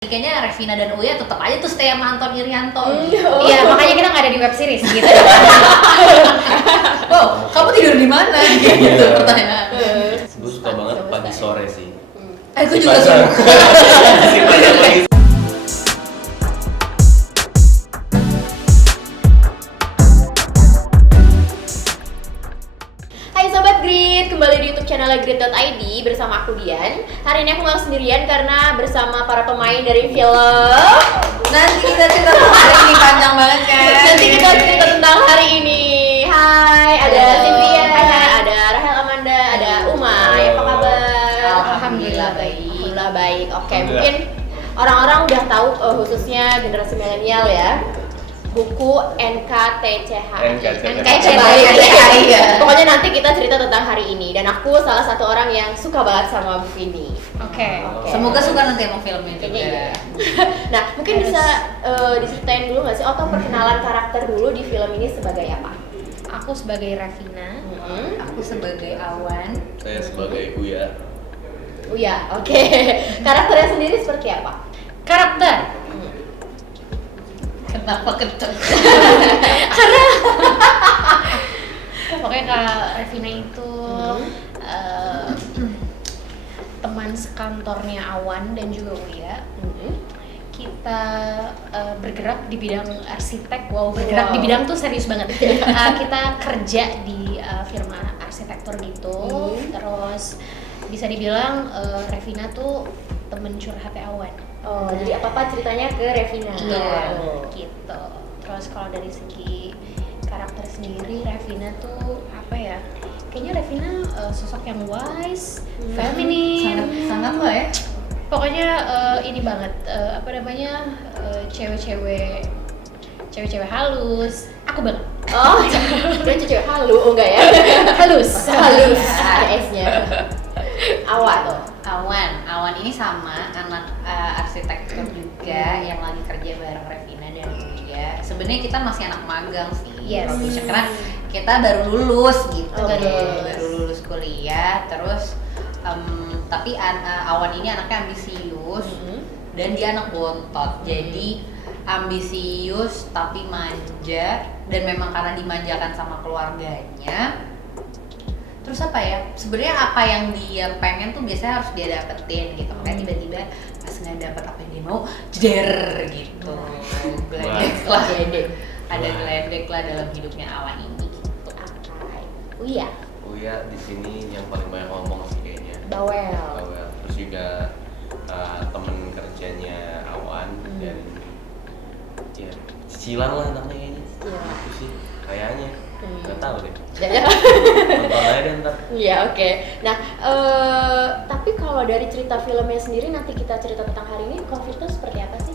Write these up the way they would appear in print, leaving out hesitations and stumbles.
Kayaknya Revina dan Uya tetap aja tuh stay sama Anton Irianto. Iya, makanya kita nggak ada di web series gitu. Wow, kamu tidur di mana? Gitu pertanyaan. Gue suka banget pagi sore sih. Gue juga suka. Hai Sobat Grid, kembali di YouTube channel Grid.id bersama aku Dian. Hari ini aku nggak sendirian karena bersama para pemain dari film. Nanti kita cerita tentang hari ini, panjang banget kan. Nanti kita cerita tentang hari ini. Hai, ada Halo. Cynthia, ada Rahel Amanda, ada Umay. Apa kabar? Alhamdulillah baik. Alhamdulillah baik. Oke, mungkin orang-orang udah tahu generasi milenial ya. Buku NKTCHI. NKTCHI, ya. Pokoknya nanti kita cerita tentang hari ini dan aku salah satu orang yang suka banget sama buku ini. Oke. Semoga suka nanti sama filmnya juga. Kayaknya iya. Nah, mungkin bisa diceritain dulu nggak sih atau perkenalan karakter dulu di film ini sebagai apa? Aku sebagai Revina. Aku sebagai Awan. Saya sebagai Uya. Uya, oke. Karakternya sendiri seperti apa? Karakter. Kenapa kenceng? Pokoknya Kak Revina itu teman sekantornya Awan dan juga Uya. Kita bergerak di bidang arsitek. Bergerak di bidang tuh serius banget. Kita kerja di firma arsitektur gitu. Terus bisa dibilang Revina tuh temen curhatnya Awan. Oh, jadi apa-apa ceritanya ke Revina. Iya, gitu. Terus kalau dari segi karakter sendiri, Revina tuh apa ya? Kayaknya Revina sosok yang wise, feminin, sangat lah ya. Pokoknya ini banget, cewek-cewek halus. Aku banget. Oh, dia cewek halu, oh enggak ya? Halus. Ada S-nya. Awan tuh. Awan ini sama anak arsitektur juga yang lagi kerja bareng Revina dan Uya. Sebenarnya kita masih anak magang sih, Yes. karena kita baru lulus gitu, Okay. baru lulus kuliah. Terus tapi Awan ini anaknya ambisius dan dia anak bontot, jadi ambisius tapi manja, dan memang karena dimanjakan sama keluarganya. Terus apa ya, sebenarnya apa yang dia pengen tuh biasanya harus dia dapetin gitu. Makanya tiba-tiba pas nggak dapet apa yang dia mau, jeder gitu. Geledek lah, ada geledek lah dalam hidupnya Awan ini gitu. Uya. Uya di sini yang paling banyak ngomong sih kayaknya. Bawel. Terus juga temen kerjanya Awan dan ya cicilan lah anaknya kayaknya. Iya. Itu sih kayaknya. Nggak tahu deh. Ya. Nonton aja deh ntar. Iya, oke. Nah, tapi kalau dari cerita filmnya sendiri nanti kita cerita tentang hari ini, konfliknya seperti apa sih?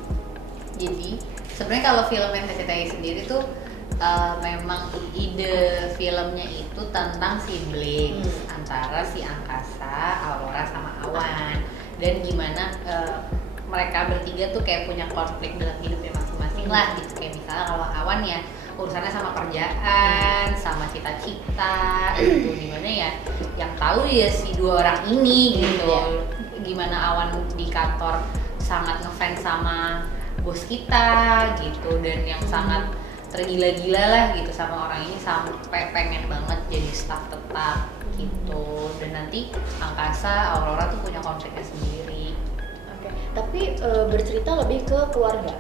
Jadi sebenarnya kalau film NKCTI sendiri tuh memang ide filmnya itu tentang sibling antara si Angkasa, Aurora sama Awan, dan gimana mereka bertiga tuh kayak punya konflik dalam hidupnya masing-masing lah gitu. Kayak misalnya kalau Awan ya urusannya sama kerjaan, sama cita-cita gitu, gimana ya yang tahu ya si dua orang ini gitu. Gimana Awan di kantor sangat ngefans sama bos kita gitu, dan yang sangat tergila-gila lah gitu sama orang ini, sampai pengen banget jadi staff tetap gitu. Dan nanti Angkasa, Aurora tuh punya konfliknya sendiri. Oke. Tapi bercerita lebih ke keluarga.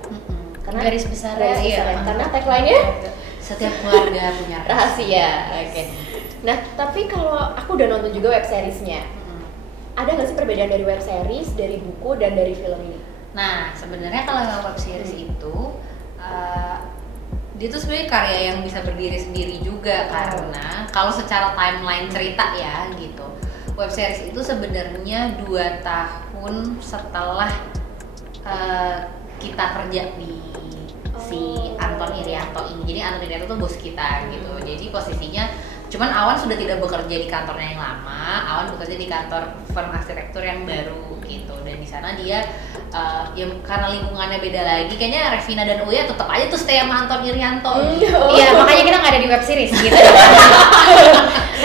Karena Garis besar garis ya, besar iya. Karena tagline-nya Setiap keluarga punya rahasia. Oke. Nah, tapi kalau aku udah nonton juga web series-nya. Ada nggak sih perbedaan dari web series, dari buku, dan dari film ini? Nah, sebenarnya kalau web series itu dia tuh sebenarnya karya yang bisa berdiri sendiri juga, karena kalau secara timeline cerita ya gitu. Web series itu sebenarnya 2 tahun setelah kita kerja di si Anton Irianto ini. Jadi Anton Irianto tuh bos kita gitu. Jadi posisinya cuman Awan sudah tidak bekerja di kantornya yang lama, Awan bekerja di kantor firm arsitektur yang baru gitu. Dan di sana dia ya karena lingkungannya beda lagi, kayaknya Revina dan Uya tetap aja tuh stay sama Anton Irianto. Iya, makanya kita nggak ada di web series gitu.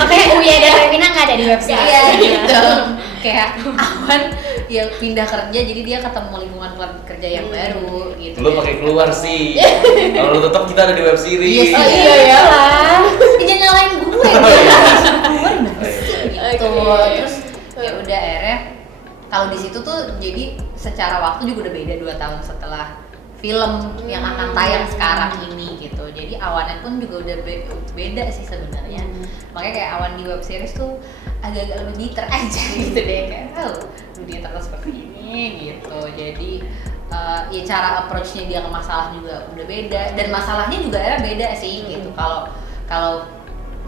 Makanya Uya dan Revina nggak ada di web series. Iya gitu. Kayak Awan ya pindah kerja, jadi dia ketemu lingkungan kerja yang baru gitu. Lu pakai keluar sih. Kalau lu tetap kita ada di web series. Iya sih. Iya ya lah. Jangan nyalain gue. Keluar gitu. Oke. Terus ya udah akhirnya kalau di situ tuh jadi secara waktu juga udah beda 2 tahun setelah film yang akan tayang sekarang ini gitu. Jadi Awannya pun juga udah beda sih sebenarnya. Makanya kayak Awan di web series tuh agak-agak lebih bitter aja gitu deh, kayak dunia ternyata seperti ini gitu. Jadi ya cara approach-nya dia ke masalah juga udah beda, dan masalahnya juga akhirnya beda sih gitu. Kalau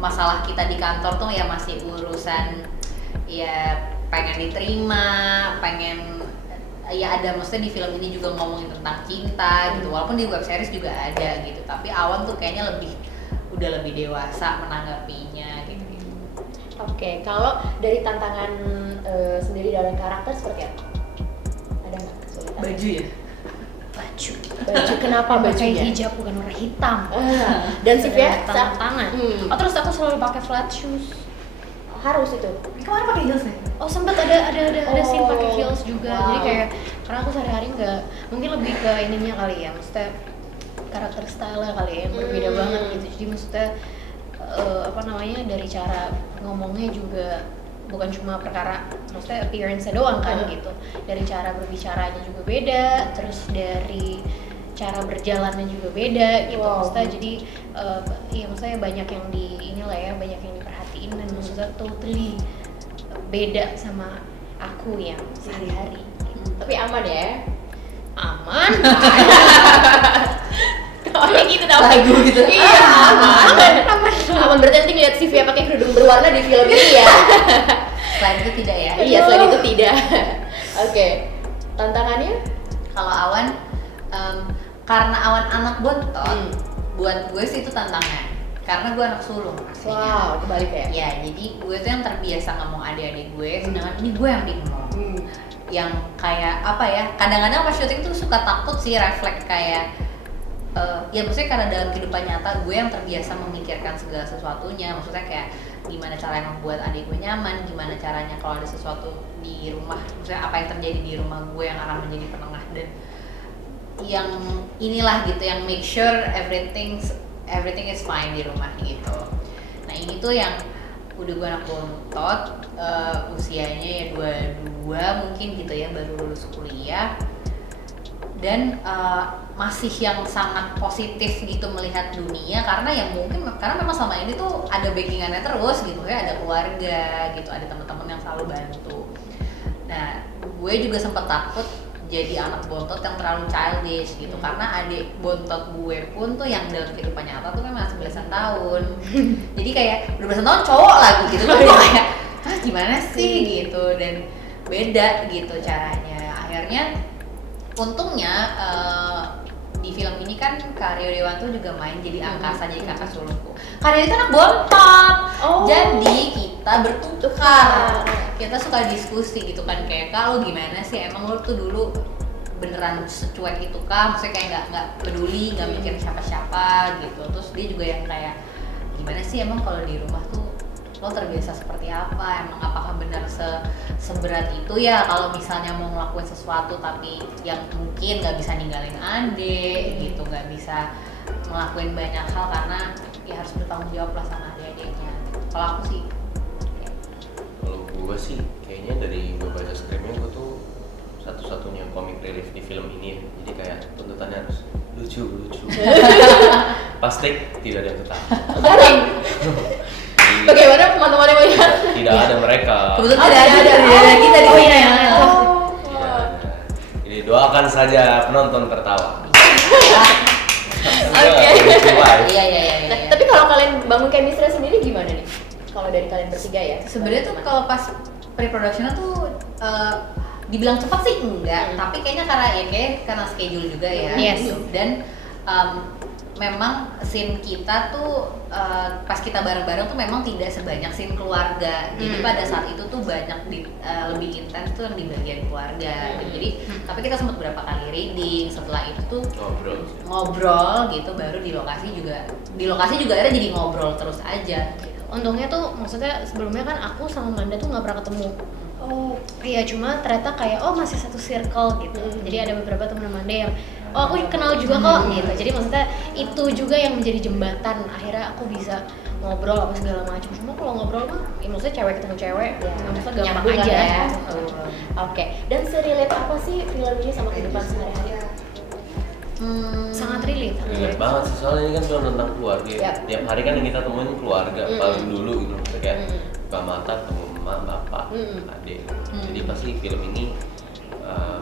masalah kita di kantor tuh ya masih urusan ya pengen diterima, pengen ya ada, maksudnya di film ini juga ngomongin tentang cinta gitu, walaupun di web series juga ada gitu, tapi Awan tuh kayaknya udah lebih dewasa menanggapinya gitu. Oke, kalau dari tantangan sendiri dalam karakter seperti apa? Ada nggak kesulitan? Baju ya? Baju. Baju, kenapa Pakai bajunya? hijab bukan warna hitam. Dan Sivya tangan. Hmm. Oh, terus aku selalu pakai flat shoes. harus itu. Kemarin pakai heels ya? Oh, sempat ada scene pakai Oh, heels juga. wow. Jadi kayak karena aku sehari-hari nggak, mungkin lebih ke ininya kali ya, maksudnya karakter style kali ya yang berbeda banget gitu. Jadi maksudnya apa namanya, dari cara ngomongnya juga bukan cuma perkara maksudnya appearance-nya doang kan gitu. Dari cara berbicaranya juga beda, terus dari cara berjalannya juga beda gitu. Wow. Maksudnya jadi ya maksudnya banyak yang inilah ya, banyak yang diperhatiin, dan maksudnya totally beda sama aku yang sehari-hari gitu. Tapi aman ya. Aman. Oh, kayak gitu tau. Lagu gitu. Iya, aman. Aman berarti nanti ngeliat Sivya pakai kerudung berwarna di film ini ya. Selain itu tidak ya? Iya, selain itu tidak. Oke. Tantangannya? Kalau Awan, karena Awan anak bontot, buat gue sih itu tantangan. Karena gue anak sulung aslinya. Wow, kebalik ya. Ya, jadi gue tuh yang terbiasa ngomong adik-adik gue, sedangkan ini gue yang di ngomong. Yang kayak apa ya? Kadang-kadang pas syuting tuh suka takut sih, refleks kayak ya maksudnya karena dalam kehidupan nyata gue yang terbiasa memikirkan segala sesuatunya. Maksudnya kayak gimana caranya membuat adik gue nyaman, gimana caranya kalau ada sesuatu di rumah, maksudnya apa yang terjadi di rumah gue yang akan menjadi penengah, dan yang inilah gitu, yang make sure everything is fine di rumah gitu. Nah ini tuh yang udah gue anak bontot, usianya ya 22 mungkin gitu ya, baru lulus kuliah, dan masih yang sangat positif gitu melihat dunia, karena ya mungkin karena memang selama ini tuh ada backingannya terus gitu ya, ada keluarga gitu, ada teman-teman yang selalu bantu. Nah gue juga sempat takut jadi anak bontot yang terlalu childish gitu, karena adik bontot gue pun tuh yang dalam kehidupan nyata tuh memang masih belasan tahun. Jadi kayak udah belasan tahun cowok lagi gitu, tuh gue kayak gimana sih gitu, dan beda gitu caranya. Akhirnya untungnya di film ini kan Karyo Dewanto juga main jadi angkasa, jadi kakak sulungku. Karyo itu anak bontot, jadi kita bertukar. Kita suka diskusi gitu kan, kayak kalau gimana sih, emang lu tuh dulu beneran secuek itu kah? Maksudnya kayak nggak peduli, nggak mikir siapa-siapa gitu. Terus dia juga yang kayak gimana sih emang kalau di rumah tuh lo terbiasa seperti apa? Emang apakah benar seberat itu ya kalau misalnya mau ngelakuin sesuatu tapi yang mungkin nggak bisa ninggalin adik gitu, nggak bisa ngelakuin banyak hal karena ya harus bertanggung jawab lah sama adik-adiknya. Kalau aku sih Kalau gue sih kayaknya dari gue baca skripnya, gue tuh satu-satunya comic relief di film ini ya. Jadi kayak tuntutannya harus lucu. Pasti tidak ada yang ketawa. Garing. Bagaimana teman-teman yang melihat? Tidak ada mereka. kebetulan ada kita di sini ya. Tidak ada. Jadi doakan saja penonton tertawa. Oke. Iya. Nah, tapi kalau kalian bangun chemistry sendiri gimana nih? Kalau dari kalian bertiga ya? Sebenarnya tuh kalau pas pre-productionnya tuh dibilang cepat sih enggak, tapi kayaknya karena schedule juga ya. Yes. Dan memang scene kita tuh pas kita bareng-bareng tuh memang tidak sebanyak scene keluarga. Jadi pada saat itu tuh banyak lebih intens tuh yang di bagian keluarga. Jadi tapi kita sempat berapa kali reading, setelah itu tuh ngobrol gitu, baru di lokasi juga akhirnya jadi ngobrol terus aja. Untungnya tuh maksudnya sebelumnya kan aku sama Manda tuh nggak pernah ketemu. Oh, Iya, cuma ternyata kayak masih satu circle gitu. Jadi ada beberapa teman-teman deh yang aku kenal juga kok gitu. Jadi maksudnya itu juga yang menjadi jembatan. Akhirnya aku bisa ngobrol apa segala macam. Cuma kalau ngobrol mah, ya maksudnya cewek ketemu cewek, maksudnya gampang nyambung aja. kan ya. Gitu. Oke. Dan serelate apa sih film ini sama kehidupan sehari-hari? Sangat relate. Relate banget sih, soalnya ini kan film tentang keluarga. Yap. Tiap hari kan yang kita temuin keluarga paling dulu gitu. Maksudnya kayak buka mata ketemu emak, bapak, adik. Jadi pasti film ini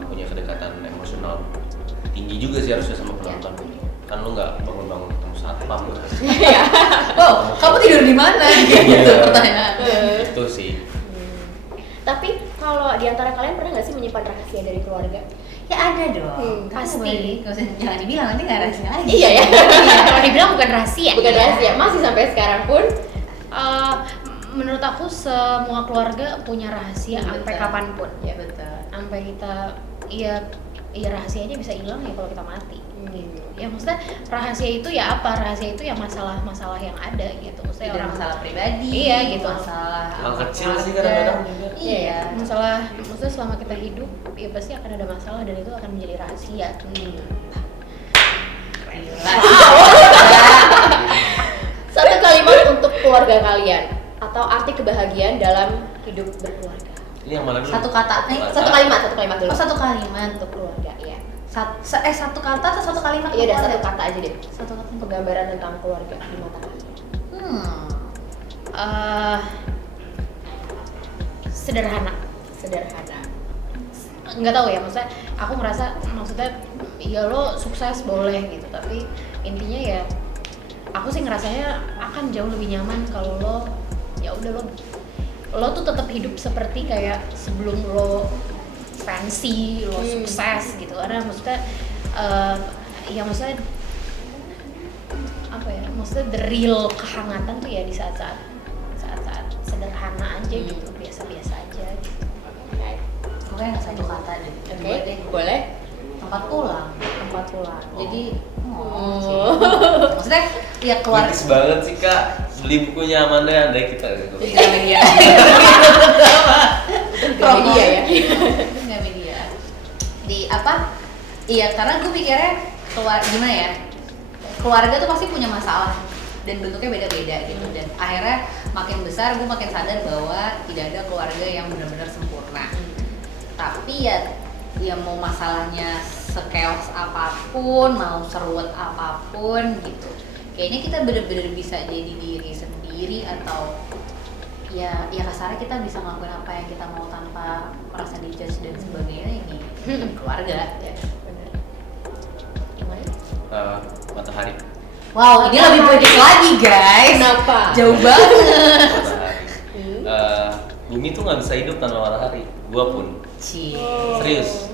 punya kedekatan emosional tinggi juga sih harusnya sama penonton. Kan lu nggak bangun-bangun ketemu satpam kan. Oh, kamu tidur di mana? Gitu pertanyaan. Itu sih. Tapi kalau di antara kalian pernah nggak sih menyimpan rahasia dari keluarga? Ya ada dong. Pasti. Nggak usah, jangan dibilang nanti nggak rahasia lagi. Iya ya. Kalau dibilang bukan rahasia. Bukan rahasia, masih sampai sekarang pun. Menurut aku semua keluarga punya rahasia sampai Betul. kapanpun. Ya betul. Sampai kita ya rahasianya bisa hilang ya kalau kita mati gitu. Ya maksudnya rahasia itu ya apa? Rahasia itu ya masalah-masalah yang ada gitu. Maksudnya Tidak orang masalah pribadi. Iya, gitu. Masalah Hal kecil keluarga. sih kadang-kadang juga. Iya. maksudnya selama kita hidup ya pasti akan ada masalah dan itu akan menjadi rahasia. Satu kalimat untuk keluarga kalian atau arti kebahagiaan dalam hidup berkeluarga. Ini yang mana dulu? Satu kata nih. Satu kalimat dulu. Oh, satu kalimat. Untuk keluarga, ya. Satu kata atau satu kalimat? Iya, udah Keluarga? satu kata aja deh. Satu kata. Penggambaran tentang keluarga di mata kalian. Sederhana. Nggak tahu ya, maksudnya aku merasa maksudnya ya lo sukses boleh gitu, tapi intinya ya aku sih ngerasanya akan jauh lebih nyaman kalau lo ya udah lo tuh tetap hidup seperti kayak sebelum lo fancy, lo sukses gitu. Karena maksudnya ya maksudnya apa ya, maksudnya the real kehangatan tuh ya di saat-saat sederhana aja gitu, biasa-biasa aja gitu. Pokoknya nggak satu kata deh. Oke, boleh. Tempat pulang. Jadi Oh. maksudnya ya keluarga. Kritis banget sih kak, beli bukunya Amanda andai kita gitu. Tidak media. Media ya. Nggak media. Di apa? Iya, karena gue pikirnya gimana ya? Keluarga tuh pasti punya masalah dan bentuknya beda-beda gitu. Dan akhirnya makin besar gue makin sadar bahwa tidak ada keluarga yang benar-benar sempurna. Tapi ya mau masalahnya sekeos apapun, mau seruat apapun gitu, kayaknya kita bener-bener bisa jadi diri sendiri atau ya kasarnya kita bisa ngelakuin apa yang kita mau tanpa merasa dijudge dan sebagainya. Ini keluarga ya. Gimana? Matahari. Wow, ini lebih poetik lagi guys. Kenapa? Jauh banget. Matahari. Bumi tuh nggak bisa hidup tanpa matahari. Gua pun. Cie. Serius.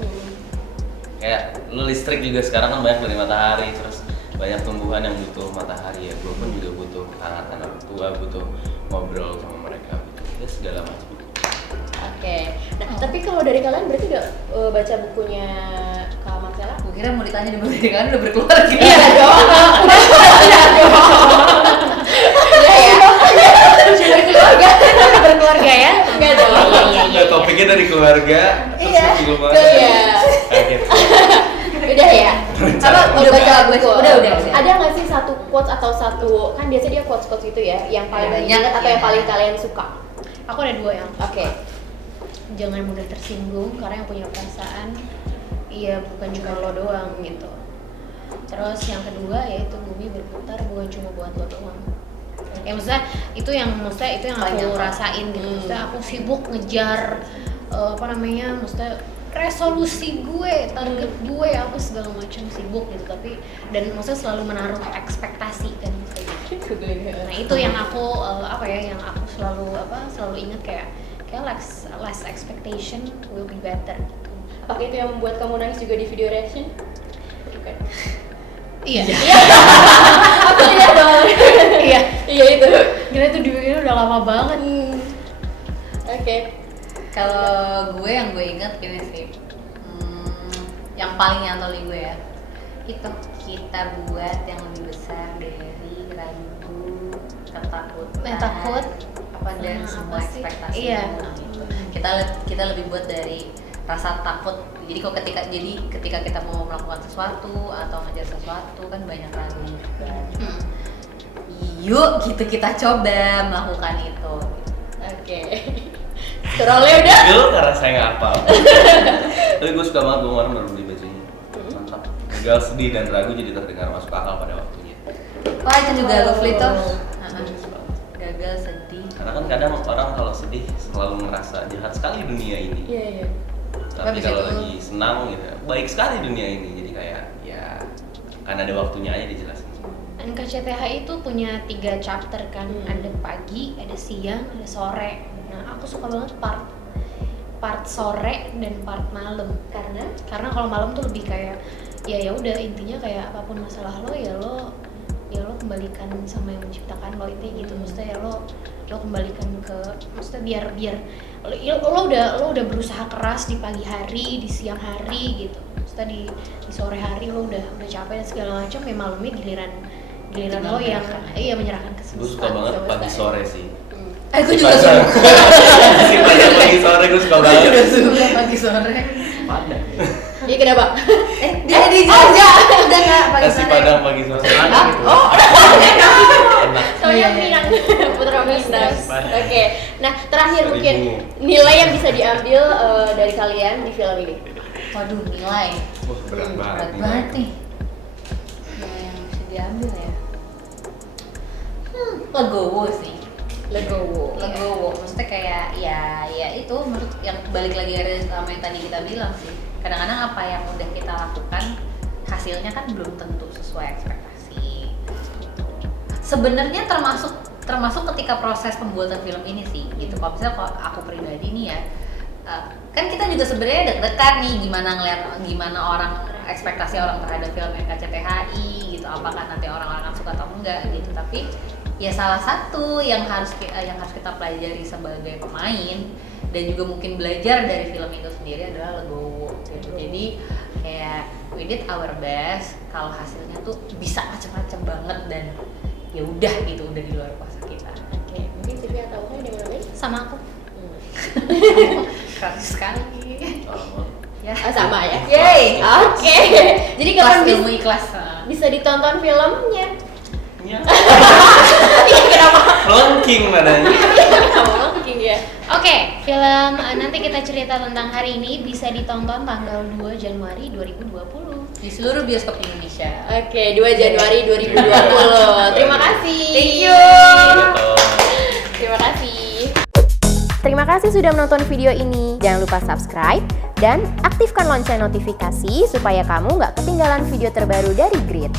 Kayak lu listrik juga sekarang kan banyak dari matahari, terus banyak tumbuhan yang butuh matahari ya. Gue pun juga butuh kehangatan orang tua, butuh ngobrol sama mereka, butuh ya segala macam. Oke. Nah, tapi kalau dari kalian berarti udah baca bukunya Kak Marcella? Gue kira mau ditanya di berarti kan udah berkeluarga. Iya dong. Udah ya. Sudah keluarga. Berkeluarga ya? Enggak dong. Iya, topiknya dari keluarga, terus Iya. film Iya. Kaget. Udah ya. Apa udah baca buku? Udah. Ada nggak sih satu quotes atau satu, kan biasanya dia quotes itu ya, yang paling Banyak diingat atau ya. yang paling kalian suka? Aku ada dua yang Oke. jangan mudah tersinggung karena yang punya perasaan iya bukan cuma lo doang gitu. Terus yang kedua yaitu bumi berputar bukan cuma buat lo doang. Ya maksudnya itu yang Paling aku nyata. rasain gitu. Maksudnya aku sibuk ngejar maksudnya resolusi gue, target gue apa segala macam, sibuk gitu, tapi dan maksudnya selalu menaruh ekspektasi kan gitu. Nah itu yang aku yang aku selalu ingat kayak less expectation will be better. Apakah itu yang membuat kamu nangis juga di video reaction? Bukan. Iya. Aku tidak dong. Iya. Iya itu. Gila itu dibikin udah lama banget. Oke. Kalau gue yang gue inget gini sih, yang paling nyantol di gue ya, itu kita buat yang lebih besar dari ragu ketakutan, takut. apa dan Sama semua apa sih? ekspektasi Iya. gitu. Kita lebih buat dari rasa takut. Jadi kalau ketika kita mau melakukan sesuatu atau ngejar sesuatu kan banyak ragu juga. Yuk gitu kita coba melakukan itu. Oke. Scrollnya udah. Dulu karena saya nggak hafal. Tapi gue suka banget, gue kemarin baru beli bajunya. Mantap. Gagal, sedih dan ragu jadi terdengar masuk akal pada waktunya. Wah itu juga lovely tuh. Bagus banget. Gagal, sedih. Karena kan kadang orang kalau sedih selalu merasa jahat sekali dunia ini. Iya, iya. Tapi Habis kalau itu- lagi senang gitu, baik sekali dunia ini. Jadi kayak ya kan ada waktunya aja dijelasin. NKCTH itu punya 3 chapter kan, ada pagi, ada siang, ada sore. Nah aku suka banget part sore dan part malam Karena karena kalau malam tuh lebih kayak ya udah intinya kayak apapun masalah lo lo kembalikan sama yang menciptakan lo itu gitu. Maksudnya ya lo kembalikan ke, maksudnya biar lo udah berusaha keras di pagi hari, di siang hari gitu. Maksudnya di sore hari lo udah capek dan segala macam, ya malamnya giliran lo yang menyerahkan ke Gue semesta. suka banget semesta pagi ya. sore sih. Gue juga Si suka. Si Padang pagi sore gue suka Gue banget. juga suka pagi sore. Padang. Iya kenapa? Dia udah nggak pagi Nasi sore. Padang pagi sore. Ada gitu. Oh. Enak. Soalnya Minang, Putra Minang. Oke. Nah, terakhir Seribu. mungkin nilai yang bisa diambil dari kalian di film ini. Waduh nilai. Wah, berat banget. Berat nih. banget nih. Yang bisa diambil ya. Legowo sih. Legowo. Maksudnya kayak ya itu menurut yang balik lagi sama yang tadi kita bilang sih. Kadang-kadang apa yang udah kita lakukan hasilnya kan belum tentu sesuai ekspektasi. Sebenarnya termasuk ketika proses pembuatan film ini sih gitu. Kalau misalnya kalau aku pribadi nih ya, kan kita juga sebenarnya deg-degan nih gimana orang ekspektasi orang terhadap film NKCTHI gitu, apakah nanti orang-orang akan suka atau enggak gitu. Tapi ya salah satu yang harus kita pelajari sebagai pemain dan juga mungkin belajar dari film itu sendiri adalah legowo gitu. Jadi kayak we did our best, kalau hasilnya tuh bisa macam-macam banget dan ya udah gitu, udah di luar kuasa kita. Oke, mungkin Sylvia atau Oka dengan lain? Sama aku. Keren sekali. Ya. Sama ya. Yeay. Oke. Jadi Ikhlas, kapan ilmu ikhlas. bisa ditonton filmnya? Ya. Iya kenapa? Melengking nadanya. Kamu mungkin ya. Oke, film nanti kita cerita tentang hari ini bisa ditonton tanggal 2 Januari 2020. Di seluruh bioskop Indonesia. Oke, 2 Januari 2020. Terima kasih. Thank you. Terima kasih. Terima kasih sudah menonton video ini. Jangan lupa subscribe dan aktifkan lonceng notifikasi supaya kamu nggak ketinggalan video terbaru dari Grid.